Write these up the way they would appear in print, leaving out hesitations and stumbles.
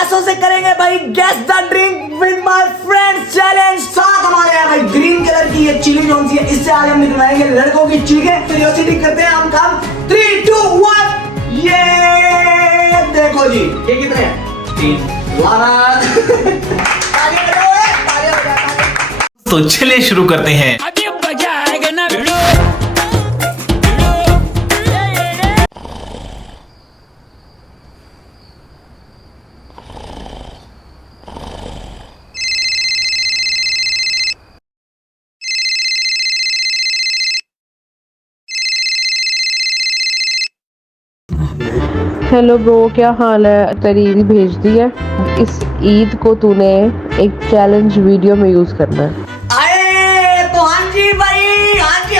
पैसों से करेंगे भाई guess the drink with my friends challenge. साथ हमारे यहाँ भाई ग्रीन कलर की ये चिली जो सी है, इससे आज हम निकलवाएंगे लड़कों की चीखें। क्यूरियोसिटी करते हैं हम काम। 3 2 1 ये देखो जी, ये कितने हैं? 3। तो चलिए शुरू करते हैं। हेलो ब्रो, क्या हाल है? तेरी ईद भेज दी है। इस ईद को तूने एक चैलेंज वीडियो में यूज करना है। आए तो हाँ जी भाई, हाँ जी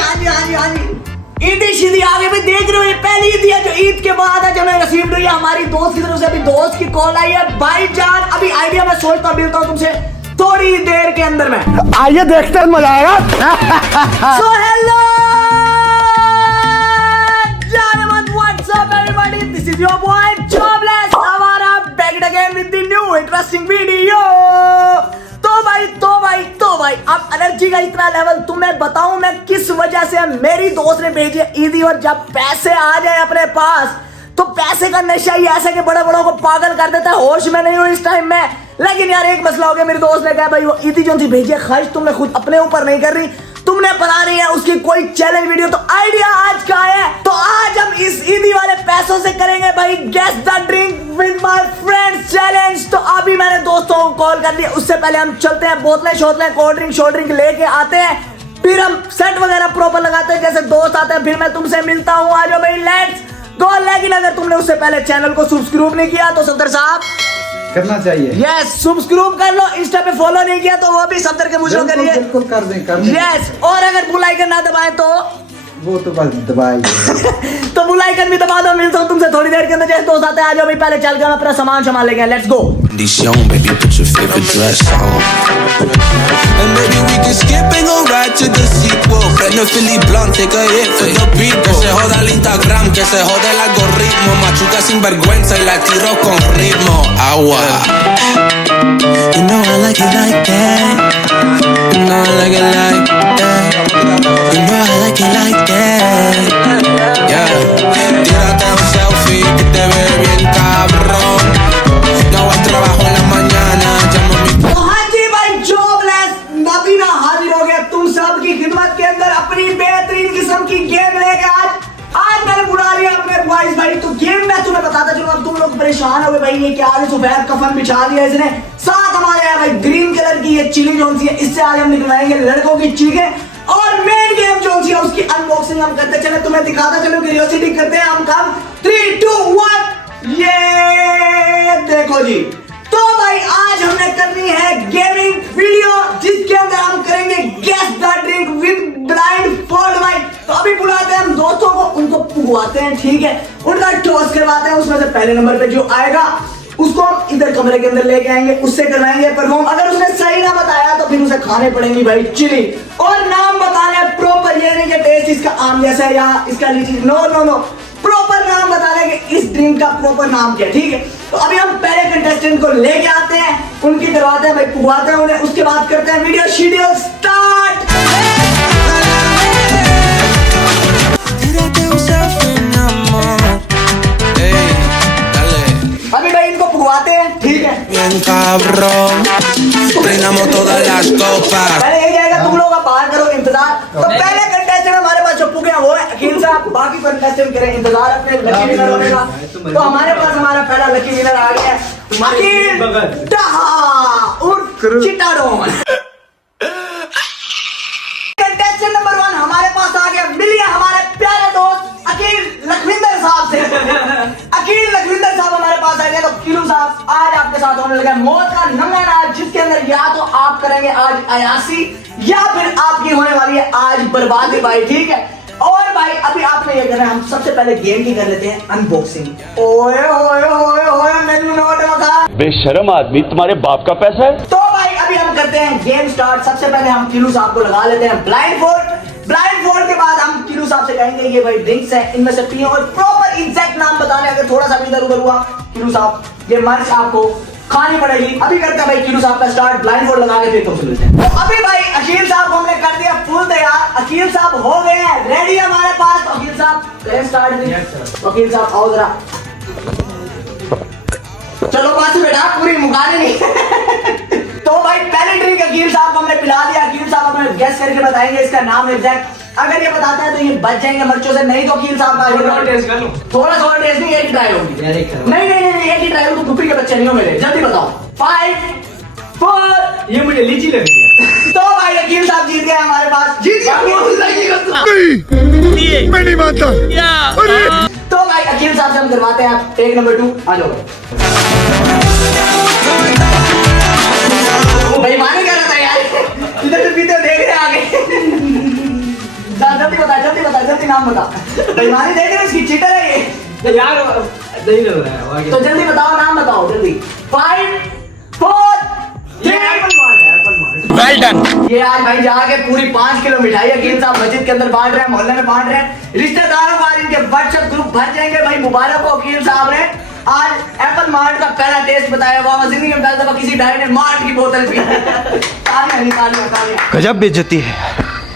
ईदी शीदी आगे भी देख रहे हो। ये पहली ईद है जो ईद के बाद है, जब मैं रिसीव हुई है हमारी दोस्त की तरफ से। अभी दोस्त की कॉल आई है, भाईजान अभी आइडिया मैं सोचता मिलता हूँ तुमसे थोड़ी देर के अंदर में। आइए देखते हैं, मजा आएगा। So hello what's up everybody, this is your boy jobless हमारा back again with the new interesting video. तो भाई अब एनर्जी का इतना लेवल तुम्हें बताऊं मैं किस वजह से। मेरी दोस्त ने भेजी ईदी, और जब पैसे आ जाए अपने पास तो पैसे का नशा ही ऐसा कि बड़े बड़ों को पागल कर देता है। होश में नहीं हूं इस टाइम में, लेकिन यार एक मसला हो गया। मेरी दोस्त ने कहा भाई वो ईदी जो थी भेजी खर्च तुमने खुद अपने ऊपर नहीं कर रही, तुमने बना रही है उसकी कोई चैलेंज वीडियो। तो आइडिया आज का है, तो आज हम इस ईदी वाले पैसों से करेंगे भाई guess the drink with my friends challenge. तो अभी मैंने दोस्तों को कॉल कर लिया, उससे पहले हम चलते हैं बोतलें शोतलें कोल्ड ड्रिंक लेके आते हैं, फिर हम सेट वगैरह प्रॉपर लगाते हैं जैसे दोस्त आते हैं, फिर मैं तुमसे मिलता हूँ। आ जाओ भाई, लेट्स गो। लेकिन अगर तुमने उससे पहले चैनल को सब्सक्राइब नहीं किया तो सफदर साहब करना चाहिए। यस, सब्सक्राइब कर लो। इंस्टा पे फॉलो नहीं किया तो वो भी सफदर के मुझे करिए। बिल्कुल कर दें। यस, और अगर बेल आइकन ना दबाए तो वो तो बस दबाई। तो बेल आइकन भी दबा दो। मिलता हूँ तुमसे थोड़ी देर के अंदर। जैसे दोस्त आते हैं आ जाओ भाई, पहले चल कर अपना सामान संभाल लेंगे। Let's go. Baby, put your favorite dress on. And maybe we can skip and go right to the sequel. Prende Philly Blunt, take a hit for the people. Que se joda el Instagram, que se joda el algoritmo. Machuca sin vergüenza y la tiro con ritmo. Agua. You know I like it like that. You know I like it like that. You know I like it like that. Yeah. Tírate un selfie que te ve bien cabrón. No hay trabajo en la mañana. Llama mi. हाँ जी भाई, jobless नबीना हाजिर हो गया तुम सब की खिदमत के अंदर अपनी बेहतरीन किस्म की गेम लेके। आज मैंने बुला लिया अपने बॉयज भाई। तो गेम मैं तुम्हें बताता चलूं, अब तुम लोग परेशान हो गए भाई ये क्या है, सफेद कफन बिछा दिया इसने। साथ हमारे यहाँ भाई ग्रीन कलर की ये चिली जो सी है, इससे आज हम निकलवाएंगे लड़कों की चीखें। और मेन गेम जो सी है उसकी अनबॉक्सिंग हम करते चले, तुम्हें दिखाता चलो, क्यूरियोसिटी करते हैं हम काम। 3 2 1 ये देखो जी। तो भाई आज हमने करनी है गेमिंग वीडियो जिसके अंदर हम करेंगे guess the drink with blindfold भाई। तो अभी बुलाते हैं हम दोस्तों को, उनको पुगवाते हैं, ठीक है, उनका टॉस करवाते हैं। उसमें से पहले नंबर पे जो आएगा उसको हम इधर कमरे के अंदर लेके आएंगे, उससे करवाएंगे परफॉर्म। अगर उसने सही ना बताया तो फिर उसे खाने पड़ेंगी भाई चिली। और नाम बताना प्रॉपर, ये नहीं कि टेस्ट इसका आम जैसा है या इसका लीची, नो, प्रॉपर नाम बताना कि इस ड्रिंक का प्रॉपर नाम क्या, ठीक है। तो अभी हम पहले कंटेस्टेंट को लेके आते हैं, उनकी करवाते हैं भाई, पुगवाते हैं उन्हें, उसके बाद करते हैं वीडियो शेड्यूल स्टार्ट। अभी भाई इनको पुगवाते हैं, ठीक है। Bien cabrón. Brindamos todas las copas. पहले यही जाएगा, तुम लोग बाहर करो इंतजार। तो पहले कंटेस्टेंट हमारे पास जो पुगे हैं वो है अकील साहब। बाकी कंटेस्टेंट करें इंतजार अपने लकी विनर होने का। तो हमारे पास हमारा पहला लकी विनर आ गया है अकील टहा उर्फ चिटाडोन। कंटेस्टेंट नंबर 1 हमारे पास आ गया, मिलिए हमारे प्यारे दोस्त अकील लखविंदर साहब से। अकील लखविंदर साहब हमारे पास आ गए। तो किलू साहब आज आपके साथ होने लगा मौत का नंगा नाच, जिसके अंदर या तो आप करेंगे आज अयासी या फिर आपकी होने वाली है आज बर्बादी भाई, ठीक है। और भाई अभी आपने ये करना है, हम सबसे पहले गेम की कर लेते हैं अनबॉक्सिंग। ओए होए होए होए मेनू नोट मखा, बेशरम आदमी, तुम्हारे बाप का पैसा है। तो भाई अभी हम करते हैं गेम स्टार्ट। सबसे पहले हम किलू साहब को लगा लेते हैं ब्लाइंड फोल्ड के बाद हम किलू साहब से कहेंगे ये भाई ड्रिंक्स है, इनमें से पिए और प्रॉपर एग्जैक्ट नाम बताने। अगर थोड़ा सा भी इधर उधर हुआ किलू साहब ये मर्च आपको खानी पड़ेगी। अभी करते हैं भाई कीनू साहब का स्टार्ट, ब्लाइंड फोल्ड लगा के फिर तो चलते हैं। तो अभी भाई अकील साहब को हमने कर दिया फुल तैयार, अकील साहब हो गए हैं रेडी हमारे पास। तो अकील साहब करें स्टार्ट। अकील साहब आओ जरा, चलो पास बेटा, पूरी मुकाने नहीं। तो भाई पहले ड्रिंक अकील साहब को हमने पिला दिया। अकील साहब हमें गेस करके बताएंगे इसका नाम एग्जैक्ट। अगर ये बताते हैं तो ये बच जाएंगे मर्चों से, नहीं तो अकील साहब का थोड़ा सा और टेस्ट नहीं, एक ही ट्राई होगी। नहीं एक ही ट्राई होगी, पुप्पी के बच्चे नहीं हो मेरे। जल्दी बताओ। 5 4 ये मुझे लीची लग रही है। तो भाई अकील साहब जीत गए हमारे पास, जीत गया। मैं नहीं मानता। तो भाई अकील साहब से हम करवाते हैं आप टेक नंबर 2, आ जाओ। भाई माने क्या रहता है यार, इधर से पीते देख रहे आगे। जल्दी बता जल्दी नाम बता। भाई माने देख रहे इसकी चीटर है ये यार नहीं लग रहा है आगे। तो जल्दी बताओ, नाम बताओ जल्दी। 5 4 3 वेल डन। ये आज भाई जाके पूरी 5 किलो मिठाई अकील साहब मस्जिद के अंदर बांट रहे हैं, मोहल्ले में बांट रहे हैं। रिश्तेदारों को आज इनके व्हाट्सएप ग्रुप भर जाएंगे। भाई मुबारक हो अकील साहब ने आज एप्पल मार्ट का पहला टेस्ट बताया। वहां जिंदगी में पहली दफा किसी डायरे ने मार्ट की बोतल पी। तालियां। गजब बेइज्जती है।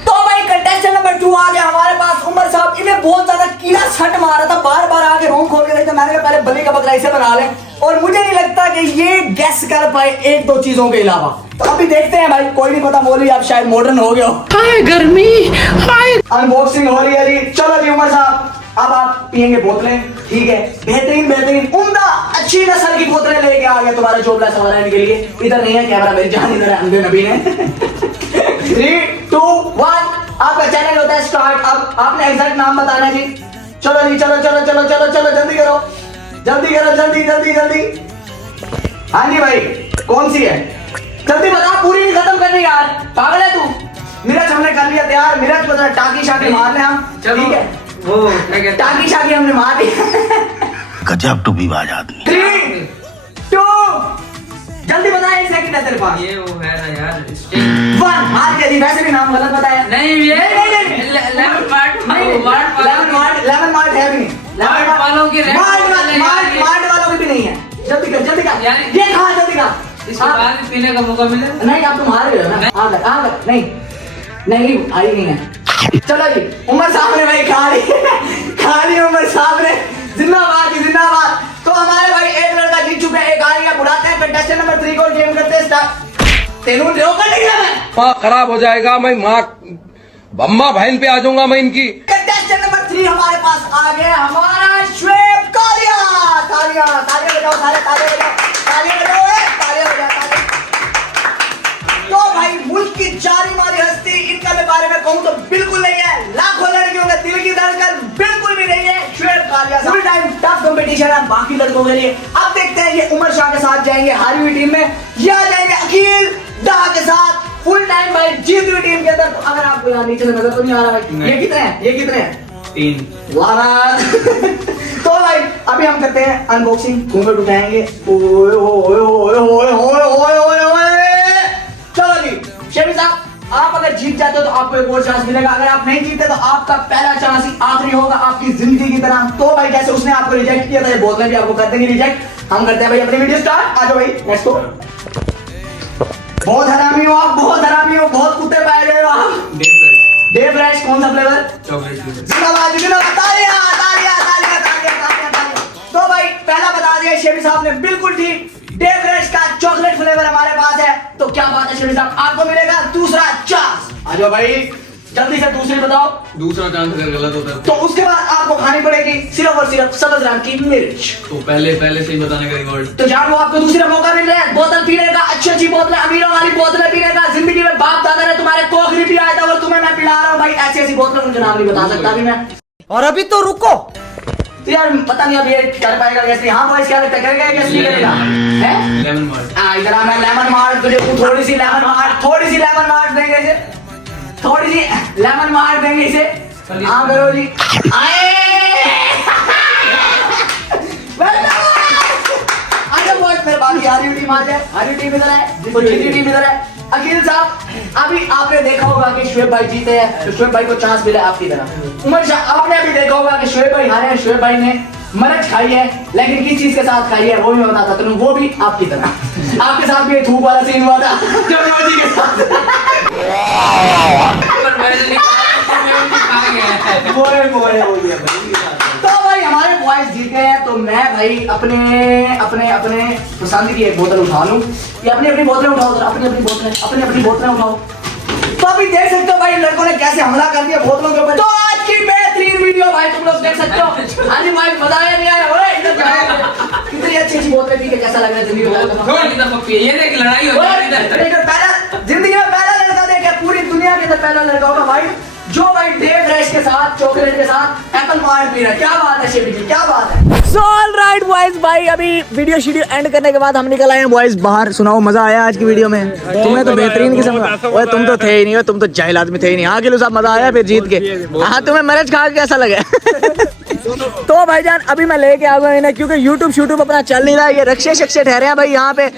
तो भाई कंटेस्टेंट नंबर 2 आ गया हमारे पास, उमर साहब। इन्हें बहुत ज्यादा कीड़ा सट मारा था, बार बार आके रूम खोल के देखा। मैंने कहा पहले बलि का बकरा इसे बना ले, और मुझे नहीं लगता कि ये गेस कर पाए एक दो चीजों के अलावा। तो अभी देखते हैं भाई, कोई नहीं पता, मौलवी आप शायद मॉडर्न हो गए हो। हाय गर्मी, हाय अनबॉक्सिंग हो रही है जी। चलो जी उमर साहब, अब आप पियेंगे बोतलें, ठीक है। बेहतरीन उम्दा अच्छी नस्ल की बोतलें लेके आ गया तुम्हारे चोपड़ा सवाल के लिए। इधर नहीं है कैमरा, मेरी जान इधर है, अंधे नबी ने। 3 2 1 आपका चैनल होता है स्टार्ट। अब आपने एग्जैक्ट नाम बताना है जी। चलो जी, चलो जल्दी करो, जल्दी। हाँ जी भाई, कौन सी है? जल्दी बता, पूरी नहीं खत्म करनी यार, पागल है तू। मिर्च हमने कर लिया तैयार, मिर्च बता, टाकी शाकी मार ले हम, ठीक है। वो क्या कहते टाकी शाकी हमने मार दी। गजब टूबीबाज आदमी। 3 2 जल्दी बता, 1 सेकंड है तेरे पास। ये वो है ना यार 1 हार के दी, वैसे भी नाम गलत बताया। नहीं ये नहीं। लेमन मार्ट लेमन मार्ट है भी नहीं। मार्ट वालों की मार्ट वालों की भी नहीं है। जल्दी कर यानी- ये कहा, जल्दी कहा। इसके बाद भी पीने का मौका मिले। नहीं आप तुम हार गए हो ना। आ गए नहीं आई नहीं है। चलो जी, उमर साहब ने भाई खा ली उमर साहब ने। जिंदाबाद। तो हमारे भाई एक लड़का जीत चुके हैं, एक आ गया। बुलाते हैं कंटेस्टेंट नंबर 3 को, गेम करते हैं स्टार्ट। तेनू रोक नहीं गया मैं, माँ खराब हो जाएगा, मैं माँ अम्मा बहन पे आ जाऊंगा मैं इनकी। कंटेस्टेंट नंबर 3 हमारे पास आ गया, हमारा शुएब कालिया। तालियां बजाओ सारे, तालियां बजाओ। तो भाई मुल्क की जानी मानी हस्ती, इनका मैं बारे में कहूं तो बिल्कुल नहीं है। लाखों लड़कियों के दिल की धड़कन बिल्कुल भी नहीं है Shoaib Kalia. Full time tough competition है बाकी लड़कों के लिए। अब देखते हैं ये उमर शाह के साथ जाएंगे हारी हुई टीम में, या जाएंगे अकील दाह के साथ फुल टाइम भाई जीती हुई टीम के अंदर। तो अगर आपको यहाँ नीचे से नजर तो नहीं आ रहा भाई, ये कितने हैं 3 वाह। तो भाई अभी हम करते हैं अनबॉक्सिंग, घूंघट उठाएंगे। ओए चलो जी शेबी साहब, आप अगर जीत जाते हो तो आपको एक और चांस मिलेगा। अगर आप नहीं जीते तो आपका पहला चांस ही आखिरी होगा आपकी जिंदगी की तरह। तो भाई जैसे उसने आपको रिजेक्ट किया था, ये बोलने भी आपको कर देंगे रिजेक्ट। हम करते हैं भाई अपनी वीडियो स्टार्ट। आ जाओ भाई, लेट्स गो। बहुत हरामी हो आप, बहुत कुत्ते पाए गए हो आप। डे फ्रेश कौन सा फ्लेवर? चॉकलेट। जिंदाबाद। तालियां। तो भाई पहला बता दिया शेबी साहब ने, बिल्कुल ठीक। डे फ्रेश का चॉकलेट फ्लेवर हमारे पास है। तो क्या बात है शेबी साहब, आपको मिलेगा दूसरा चांस। आ जाओ भाई, जल्दी से दूसरी बताओ। दूसरा चांस अगर गलत होता है तो उसके बाद आपको खानी पड़ेगी सिर्फ और सिर्फ 7 ग्राम की मिर्च। तो पहले से ही बताने का रिकॉर्ड। तो जान लो आपको दूसरा मौका मिल रहा है बोतल पीने का, अच्छी बोतलें, अमीरों वाली बोतलें पीने का। जिंदगी में बाप दादा ने तुम्हारे कोख नहीं पिया था और तुम्हें मैं पिला रहा हूँ भाई ऐसी बोतलें, उनके नाम नहीं बता सकता अभी मैं। और अभी तो रुको, तो यार पता नहीं अब ये कर पाएगा कैसे। हाँ बॉयज क्या लगता है, करेगा कैसे नहीं करेगा? हैं? Lemon mart. इधर आ, मैं लेमन मार्ट तुझे थोड़ी सी लेमन मार्ट देंगे इसे, थोड़ी सी लेमन मार्ट देंगे इसे। हाँ करो जी। आए बॉयज मेरे बाकी हारी टीम आ जाए। हारी टीम इधर है, जीती टीम इधर है। अकील साहब अभी आपने देखा होगा कि शुएब भाई जीते हैं, तो शुएब भाई को चांस मिला आपकी तरह। उमर शाह आपने अभी देखा होगा कि शुएब भाई हारे हैं। शुएब भाई ने मरच खाई है, लेकिन किस चीज के साथ खाई है वो भी मैं बताता तुम्हें, वो भी आपकी तरह। आपके साथ भी थूक वाला सीन हुआ था जो रोजी के साथ। पर मैंने नहीं खाया, मैं उनकी खा गया। बोले तो भाई हमारे बॉयज जीत गए हैं, तो मैं भाई अपने अपने अपने पसंद की एक बोतल उठा लूं, ये अपनी अपनी बोतलें उठाओ, अपनी अपनी बोतलें उठाओ। तो अभी देख सकते हो भाई लड़कों ने कैसे हमला कर दिया बोतलों के ऊपर। तो आज की बेहतरीन वीडियो भाई तुम लोग देख सकते हो। हाँ जी भाई मजा आया नहीं आया? ओए इधर जाओ, कितनी अच्छी अच्छी बोतलें पी के कैसा लग रहा है जिंदगी में? छोड़ की तरफ पिए, ये देख लड़ाई हो रही है इधर। पहला जिंदगी में पहला लड़का देखे पूरी दुनिया के अंदर पहला लड़का होगा भाई जो भाई डेव रैश के साथ चॉकलेट के साथ एप्पल पायर पी रहा है। क्या बात है शेबी जी, क्या बात है। सो ऑलराइट बॉयज भाई अभी वीडियो शीडियो एंड करने के बाद हम निकल आए हैं बॉयज बाहर। सुनाओ मजा आया आज की वीडियो में? तुम्हें तो बेहतरीन किस्म का, ओए तुम तो थे ही नहीं, तुम तो जाहिल आदमी थे ही नहीं। हाँ गिलू साहब मजा आया फिर जीत के? हाँ तुम्हें मरच खा के कैसा लगा? तो भाईजान अभी मैं लेके आ गया इन्हें, क्योंकि यूट्यूब शूट्यूब अपना चल नहीं रहा है। ये रक्षे शक्षे ठहरे हैं भाई यहाँ पे।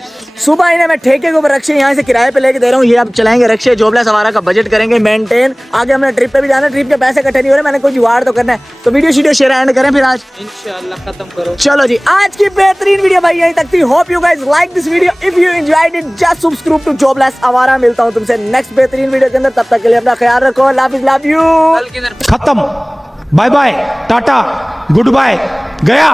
सुबह इन्हें मैं ठेके के ऊपर रक्षे यहाँ से किराए पे लेके दे रहा हूँ। ये अब चलाएंगे रक्षे, जोबलेस हमारा का बजट करेंगे मेंटेन। आगे हमने ट्रिप पे भी जाना है, ट्रिप के पैसे इकट्ठे नहीं हो रहे, मैंने कोई जुगाड़ तो करना है। तो वीडियो शीडियो शेयर एंड करें फिर आज इंशाल्लाह खत्म करो। चलो जी आज की बेहतरीन वीडियो भाई यहीं तक थी। Hope you guys like this video. If you enjoyed it just subscribe to Jobless Awara. मिलता हूँ तुमसे नेक्स्ट बेहतरीन वीडियो के अंदर, तब तक के लिए अपना ख्याल रखो। Love you. खत्म, bye bye, tata, goodbye, गया।